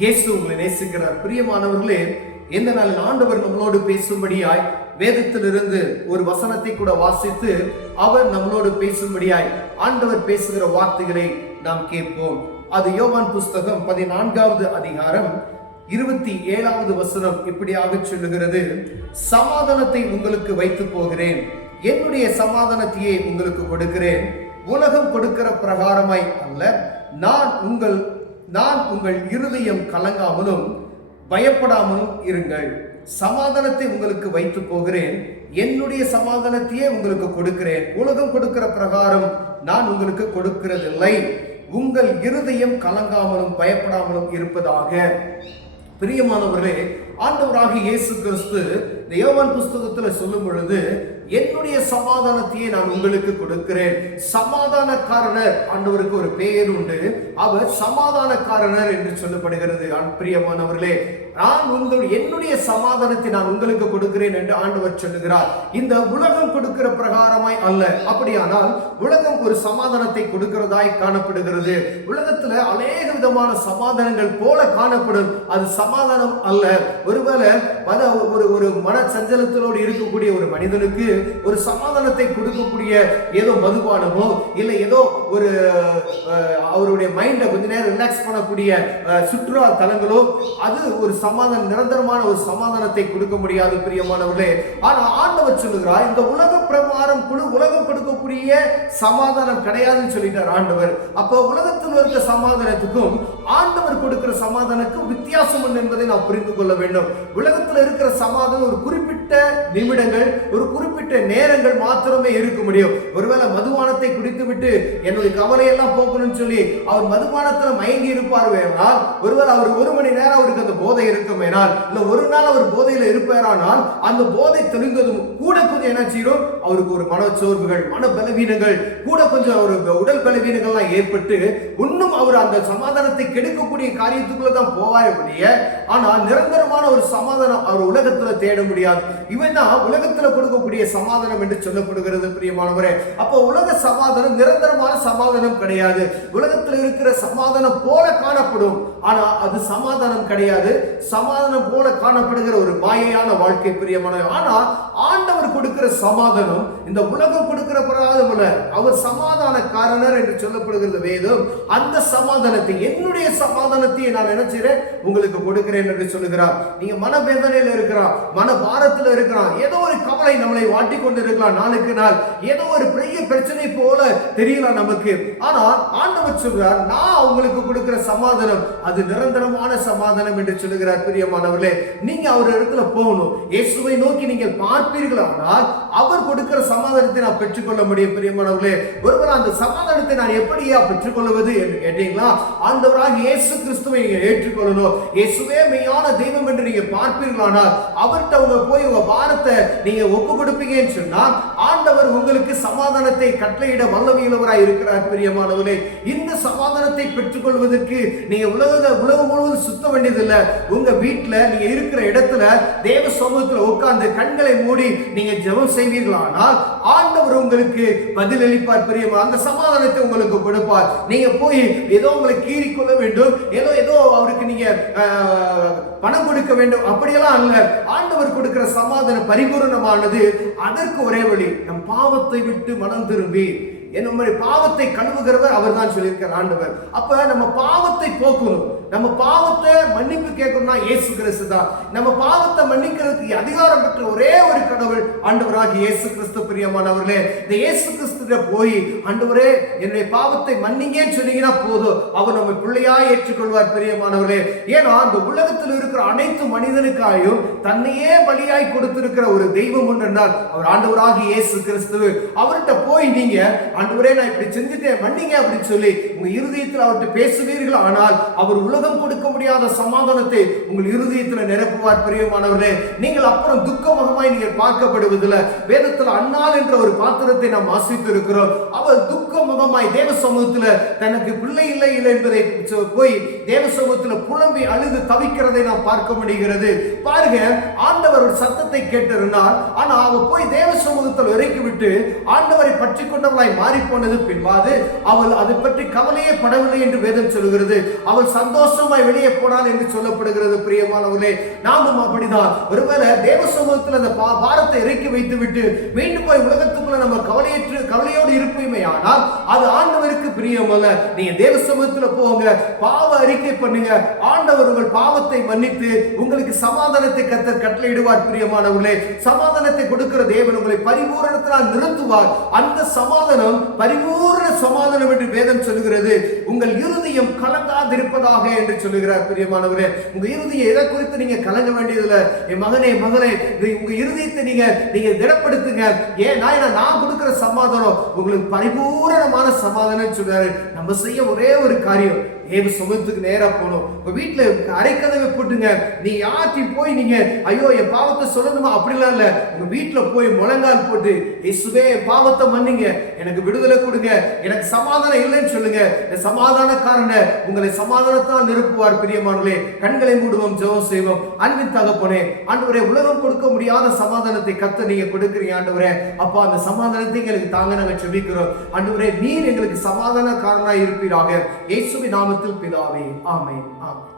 இயேசு உங்களை நேசிக்கிறார். பிரியமானவர்களே, இந்த நாளில் ஆண்டவர் நம்மளோடு பேசும்படியாய் வேதத்திலிருந்து ஒரு வசனத்தை கூட வாசித்து அவர் நம்மளோடு பேசும்படியாய் ஆண்டவர் பேசுகிற வார்த்தைகளை நாம் கேட்போம். அது யோவான் புஸ்தகம் 14வது அதிகாரம் 27வது வசனம் இப்படியாக சொல்லுகிறது: சமாதானத்தை உங்களுக்கு வைத்து போகிறேன், என்னுடைய சமாதானத்தையே உங்களுக்கு கொடுக்கிறேன். உலகம் கொடுக்கிற பிரகாரமாய் அல்ல, நான் உங்கள் இருதயம் கலங்காமலும் பயப்படாமலும் இருங்கள். சமாதானத்தை உங்களுக்கு வைத்து போகிறேன், என்னுடைய சமாதானத்தையே உங்களுக்கு கொடுக்கிறேன். உலகம் கொடுக்கிற பிரகாரம் நான் உங்களுக்கு கொடுக்கிறதில்லை. உங்கள் இருதயம் கலங்காமலும் பயப்படாமலும் இருப்பதாக. பிரியமானவர்களே, ஆண்டவராகிய இயேசு கிறிஸ்து இந்த யோவான் புஸ்தகத்தில் சொல்லும் பொழுது, என்னுடைய சமாதானத்தையே நான் உங்களுக்கு கொடுக்கிறேன். சமாதானக்காரனர், ஆண்டவருக்கு ஒரு பெயர் உண்டு, அவர் சமாதானக்காரனர் என்று சொல்லப்படுகிறது. பிரியமானவர்களே, என்னுடைய சமாதானத்தை நான் உங்களுக்கு கொடுக்கிறேன் என்று ஆண்டவர் சொல்லுகிறார். இந்த உலகம் கொடுக்கிற பிரகாரமாய் அல்ல. அப்படியானால் உலகம் ஒரு சமாதானத்தை கொடுக்கிறதாய் காணப்படுகிறது. உலகத்துல அநேக விதமான சமாதானங்கள் போல காணப்படும், அது சமாதானம் அல்ல. ஒருவேளை ஒரு மன சஞ்சலத்தோடு இருக்கக்கூடிய ஒரு மனிதனுக்கு ஒரு சமாதானத்தை கொடுக்கக்கூடிய ஏதோ மதுபானமோ இல்லை ஏதோ ஒரு அவருடைய மைண்டை கொஞ்ச நேரம் ரிலாக்ஸ் பண்ணக்கூடிய சுற்றுலா தலங்களோ அது ஒரு சமாதானம், நிரந்தரமான ஒரு சமாதானத்தை கொடுக்க முடியாது. பிரியமானவர்களே, ஆனா ஆண்டவர் சொல்லுகிறார், இந்த உலக பிரகாரம் உலகம் கொடுக்கக்கூடிய சமாதானம் கிடையாதுன்னு சொல்லிட்டார் ஆண்டவர். அப்போ உலகத்தில் இருக்கிற சமாதானத்துக்கும் ஆண்டவர் கொடுக்கிற சமாதானத்துக்கும் வித்தியாசம் உண்டு என்பதை நாம் புரிந்து கொள்ள வேண்டும். உலகத்தில் இருக்கிற சமாதானம் ஒரு குறிப்பிட்ட நிமிடங்கள், ஒரு குறிப்பிட்ட நேரங்கள் மாத்திரமே இருக்க முடியும். ஒருவேளை மதுபானத்தை குடித்து விட்டு என்னுடைய கவலையெல்லாம் போக்கணும்னு சொல்லி அவர் மதுபானத்தில் மயங்கி இருப்பார் வேணால், ஒருவேளை அவர் 1 மணி நேரம் அவருக்கு அந்த போதை இருக்கும் வேணால், இல்ல ஒரு நாள் அவர் போதையில இருப்பாரானால் அந்த போதை தெளிந்ததும் கூட கொஞ்சம் என்ன செய்யும், அவருக்கு ஒரு மனச்சோர்வுகள், மன பலவீனங்கள், கூட கொஞ்சம் ஒரு உடல் பலவீனங்கள்லாம் ஏற்பட்டு இன்னும் அவர் அந்த சமாதானத்தை கெடுக்கக்கூடிய காரியத்துக்குள்ள தான் போவாருடைய. ஆனால் நிரந்தரமான ஒரு சமாதானம் அவர் உலகத்துல தேட முடியாது. இவன் தான் உலகத்துல கொடுக்கக்கூடிய சமாதானம் என்று சொல்லப்படுகிறது. பிரியமானவரே, அப்போ உலக சமாதானம் நிரந்தரமான சமாதானம் கிடையாது. உலகத்தில் இருக்கிற சமாதானம் போல காணப்படும், ஆனா அது சமாதானம் கிடையாது. சமாதானம் போல காணப்படுகிற ஒரு மாயையான வாழ்க்கை. பிரியமானவரே, ஆனா ஆண்டவர் கொடுக்கிற சமாதானம் இந்த உலகம் கொடுக்கிற பிரகாரம் அல்ல. அவர் சமாதானக்காரனர் என்று சொல்லப்படுகிறது வேதம். அந்த சமாதானத்தை, என்னுடைய சமாதானத்தை நான் நினைச்சிறேன் உங்களுக்கு கொடுக்கிறேன் என்று சொல்லுகிறார். நீங்க மனவேதனையில் இருக்கிறான், மன பாரத்தில் இருக்கிறான், ஏதோ ஒரு கவலை நம்மளை வாட்டி கொண்டு இருக்கலாம், நாளுக்கு நாள் ஏதோ ஒரு பெரிய பிரச்சனை போல தெரியலாம் நமக்கு. ஆனால் ஆண்டவர் சொல்றார், நான் உங்களுக்கு கொடுக்கிற சமாதானம் அது நிரந்தரமான சமாதானம் என்று சொல்லுகிறார். பிரியமானவர்களே, நீங்க அவர் இடத்துல போகணும், இயேசுவை நோக்கி நீங்கள் பார்ப்பீர்களானால் அவர் கொடுக்கிற சமாதானத்தை நான் பெற்றுக்கொள்ள முடியும். பிரியமானவர்களே, ஒருவர் அந்த சமாதானத்தை நான் எப்படியா பெற்றுக்கொள்வது என்று கேட்டீங்களா? ஆண்டவராக இயேசு கிறிஸ்துவை நீங்க ஏற்றுக்கொள்ளணும். இயேசுவே மெய்யான தெய்வம் என்று நீங்க பார்ப்பீர்களானால் அவர்கிட்ட உங்க போய் உங்க பாரத்தை நீங்க ஒப்பு கொடுப்பீங்கன்னு சொன்னா ஆண்டவர் உங்களுக்கு சமாதானத்தை கட்டளையிட வல்லமையுள்ளவராய் இருக்கிறார். பிரியமானவர்களே, இந்த சமாதானத்தை பெற்றுக்கொள்வதற்கு நீங்க உலகம் முழுவதும் சுத்த வேண்டியதில்லை. உங்க வீட்டுல நீங்க இருக்கிற இடத்துல தேவ சமூகத்தில் உட்கார்ந்து கண்களை மூடி நீங்க ஜெபம் செய்வீர்களானால் ஆண்டவர் உங்களுக்கு பதில் அளிப்பார். பிரியமா, அந்த சமாதானத்தை உங்களுக்கு கொடுப்பார். நீங்க போய் ஏதோ உங்களை கீறிக்கொள்ள வேண்டும், ஏதோ அவருக்கு நீங்க பணம் கொடுக்க வேண்டும், அப்படியெல்லாம் அல்ல. ஆண்டவர் கொடுக்கிற சமாதானம் பரிபூர்ணமானது. அதற்கு ஒரே வழி, நம் பாவத்தை விட்டு மனம் திரும்பி நம்முடைய பாவத்தை கழுவுகிறவர் அவர் தான் சொல்லியிருக்கிறார் ஆண்டவர். அப்ப நம்ம பாவத்தை போக்கணும், நம்ம பாவத்தை மன்னிப்பு கேட்கணும்னா இயேசு கிறிஸ்து தான். நம்ம பாவத்தை மன்னிக்கிறதுக்கு அதிகாரம் பெற்ற ஒரே ஒரு கடவுள் ஆண்டவராக இயேசு கிறிஸ்து. பிரியமானவர்களே, இந்த இயேசு கிறிஸ்து போய் ஆண்டவரே என்னுடைய பாவத்தை மன்னிங்கன்னு சொன்னீங்கன்னா போதும், அவர் நம்ம பிள்ளையாய் ஏற்றுக்கொள்வார். பிரியமானவர்களே, ஏன்னா அந்த உலகத்தில் இருக்கிற அனைத்து மனிதனுக்காயும் தன்னையே பலியாய் கொடுத்திருக்கிற ஒரு தெய்வம் ஒன்று என்றால் அவர் ஆண்டவராக இயேசு கிறிஸ்து. அவர்கிட்ட போய் நீங்க ஆண்டவரே நான் இப்படி செஞ்சுட்டேன் மன்னிங்க அப்படின்னு சொல்லி உங்க இருதயத்தில் அவர்கிட்ட பேசுவீர்கள், ஆனால் அவர் உலகம் கொடுக்க முடியாத சமாதானத்தை உங்கள் இருதயத்தில் நிரப்புவார். பிரியமானவர்களே, நீங்கள் அப்புறம் துக்கமுகமாய் நீங்கள் பார்க்கப்படுவதில்லை. வேதத்தில் அன்னாள் என்ற ஒரு பாத்திரத்தை நாம் வாசித்து இருக்கிறோம். அவர் துக்கம் முகமாய் தேவ சமூகத்துல தனக்கு பிள்ளை இல்லை என்பதை போய் தேவ சமூகத்துல புலம்பி அழுது தவிக்கிறதை நாம் பார்க்க முடிகிறது. பாருங்க, ஆண்டவர் ஒரு சத்தத்தை கேட்டிருந்தார். ஆனா அவ போய் தேவ சமூகத்தில் இறக்கிவிட்டு ஆண்டவரை பற்றி கொண்டவளாய் மாறி போனது பின்பாது அவள் அதை பற்றி கவலையே படவில்லை என்று வேதம் சொல்கிறது. அவள் சந்தோஷமாய் வெளியே போனாள் என்று சொல்லப்படுகிறது. பிரியமானவர்களே, நாமும் அப்படிதான். ஒருவேளை தேவ சமூகத்தில் அந்த பாரத்தை இறக்கி வைத்து விட்டு மீண்டும் போய் உலகத்துக்குள்ள நம்ம கவலையோடு இருப்போமே, ஆனால் அது ஆண்டவருக்கு பிரியமல்ல. நீங்க தேவ சமூகத்துல போங்க, பாவ அறிக்கை பண்ணுங்க, ஆண்டவர் உங்கள் பாவத்தை மன்னித்து உங்களுக்கு சமாதானத்தை கர்த்தர் கட்டளையிடுவார். பிரியமானவர்களே, சமாதானத்தை கொடுக்கிற தேவன் உங்களை பரிபூரணத்தினால் நிறுத்துவார். அந்த சமாதானம் பரிபூரண சமாதானம் என்று வேதம் சொல்கிறது. உங்கள் இருதயம் கலங்காதிருப்பதாக என்று சொல்லுகிறார். பிரியமானவரே, உங்க இருதயம் எதை குறித்து நீங்க கலங்க வேண்டியதில்லை. என் மகனே மகளே, உங்க இருதயத்தை நீங்க திடப்படுத்துங்க. ஏன் நான் கொடுக்கிற சமாதானம் உங்களுக்கு பரிபூரணமான சமாதானம் சொல்றாரு. நம்ம செய்ய ஒரே ஒரு காரியம், தேவ சமூகத்துக்கு நேரா போகணும். உங்க வீட்டுல அரைக்கதவை போட்டுங்க. நீ யார்ட்டையும் போய் நீங்க ஐயோ என் பாவத்தை சொல்லணுமா அப்படிலாம் இல்ல. உங்க வீட்டுல போய் முழங்கால் போட்டு இயேசுவே என் பாவத்தை மன்னிங்க, எனக்கு விடுதலை கொடுங்க, எனக்கு சமாதானம் இல்லைன்னு சொல்லுங்க. இந்த சமாதானக்காரனை உங்களை சமாதானத்தால் நிரப்புவார். பிரியமானவர்களே, கண்களை மூடுவோம், ஜெபம் செய்வோம். அன்பின் தகப்பனே, ஆண்டவரே, உலகம் கொடுக்க முடியாத சமாதானத்தை கர்த்தர் நீங்க கொடுக்கிறீங்க. ஆண்டவரே, அப்பா, அந்த சமாதானத்தை எங்களுக்கு தாங்க நாங்க ஜெபிக்கிறோம். ஆண்டவரே, நீர் எங்களுக்கு சமாதானக்காரனாய் இருப்பீராக. இயேசுவின் நாமத்தில் பிதாவே, ஆமென், ஆமென்.